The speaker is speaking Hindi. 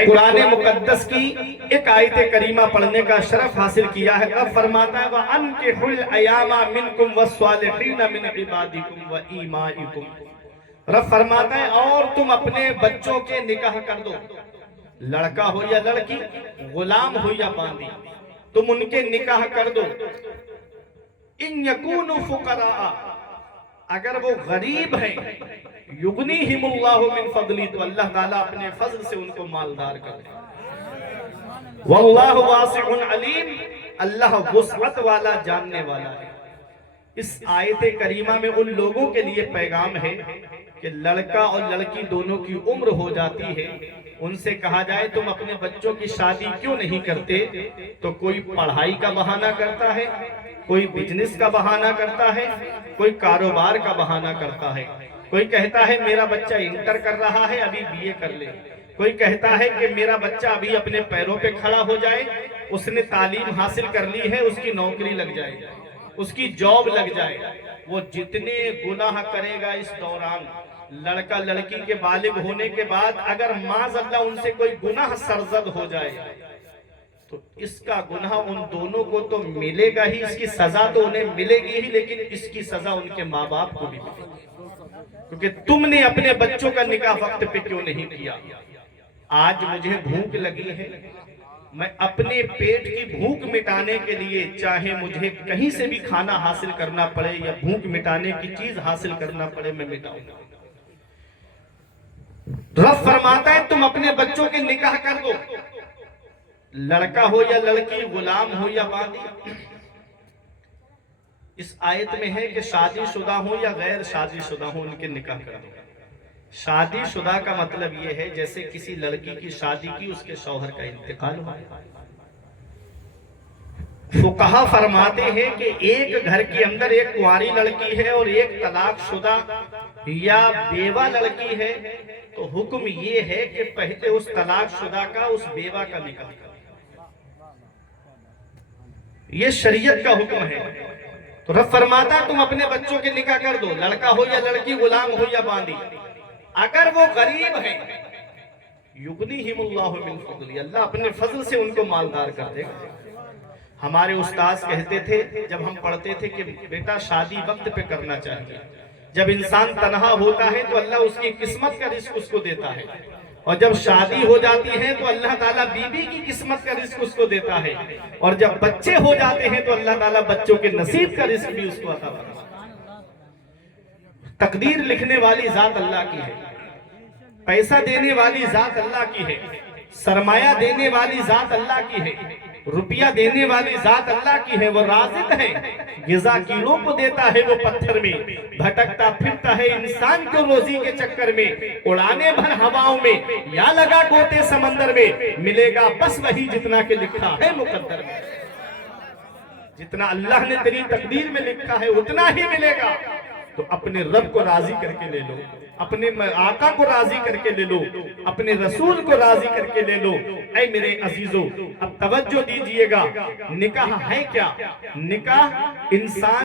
कुरान मुकद्दस की एक आयत करीमा पढ़ने का शरफ हासिल किया है। अब फरमाता है व अनकिहुल अयामा मिनकुम वस्सालिहीन मिन इबादिकुम व ईमाइकुम। रब फरमाता है और तुम अपने बच्चों के निकाह कर दो, लड़का हो या लड़की, गुलाम हो या बांदी, तुम उनके निकाह कर दो। इन यकूनु फुकरा, अगर वो गरीब हैं, युगनीहिमुल्लाहु मिन फदली, तो अल्लाह ताला अपने फजल से उनको मालदार कर दे। वल्लाहु वासिउन अलीम, अल्लाह वुसअत वाला, जानने वाला है। इस आयत करीमा में उन लोगों के लिए पैगाम है कि लड़का और लड़की दोनों की उम्र हो जाती है, उनसे कहा जाए तुम अपने बच्चों की शादी क्यों नहीं करते, तो कोई पढ़ाई का बहाना करता है, कोई बिजनेस का बहाना करता है, कोई कारोबार का बहाना करता है। कोई कहता है मेरा बच्चा इंटर कर रहा है, अभी बीए कर ले। कोई कहता है कि मेरा बच्चा अभी अपने पैरों पे खड़ा हो जाए, उसने तालीम हासिल कर ली है, उसकी नौकरी लग जाए, उसकी जॉब लग जाए। वो जितने गुनाह करेगा इस दौरान, लड़का लड़की के बालिग होने के बाद अगर माज़अल्लाह उनसे कोई गुनाह सरजद हो जाए तो इसका गुनाह उन दोनों को तो मिलेगा ही, इसकी सजा तो उन्हें मिलेगी ही, लेकिन इसकी सजा उनके माँ बाप को भी मिलेगी, क्योंकि तुमने अपने बच्चों का निकाह वक्त पे क्यों नहीं किया। आज मुझे भूख लगी है, मैं अपने पेट की भूख मिटाने के लिए चाहे मुझे कहीं से भी खाना हासिल करना पड़े या भूख मिटाने की चीज हासिल करना पड़े, मैं मिटाऊंगा। रब फरमाता है तुम अपने बच्चों के निकाह कर दो, लड़का हो या लड़की, गुलाम हो या बांदी। इस आयत में है कि शादीशुदा हो या गैर शादीशुदा हो, उनके निकाह कर दो। शादीशुदा का मतलब यह है जैसे किसी लड़की की शादी की, उसके शौहर का इंतकाल हो। फुकहा फरमाते हैं कि एक घर के अंदर एक कुंवारी लड़की है और एक तलाकशुदा या बेवा लड़की है, तो हुक्म ये है कि पहले उस तलाकशुदा का उस बेवा का निकाह करो। ये शरीयत का हुक्म है। तो रब फरमाता तुम अपने बच्चों के निकाह कर दो, लड़का हो या लड़की, गुलाम हो या बांदी। अगर वो गरीब है, युगनीहिमुल्लाहु मिन फदली, अल्लाह अपने फजल से उनको मालदार कर देगा। हमारे उस्ताद कहते थे जब हम पढ़ते थे कि बेटा शादी वक्त पे करना चाहिए। जब इंसान तन्हा होता है तो अल्लाह उसकी किस्मत का रिस्क उसको देता है, और जब शादी हो जाती है तो अल्लाह ताला बीबी की किस्मत का रिस्क उसको देता है, और जब बच्चे हो जाते हैं तो अल्लाह ताला बच्चों के नसीब का रिस्क भी उसको अता फरमाता है। तकदीर लिखने वाली जात अल्लाह की है, पैसा देने वाली जात अल्लाह की है, सरमाया देने वाली जात अल्लाह की है, रुपया देने वाली जात अल्लाह की है। वो राज़िक है, गिज़ा कीड़ों को देता है वो पत्थर में, भटकता फिरता है इंसान को रोजी के चक्कर में, उड़ाने भर हवाओं में या लगा गोते समंदर में, मिलेगा बस वही जितना के लिखा है मुकद्दर में। जितना अल्लाह ने तेरी तकदीर में लिखा है उतना ही मिलेगा। तो अपने रब को राजी करके ले लो, अपने आका को राजी करके ले लो, अपने रसूल को राजी करके ले लो। ऐ मेरे अजीजों, अब तवज्जो दीजिएगा, निकाह है क्या? निकाह इंसान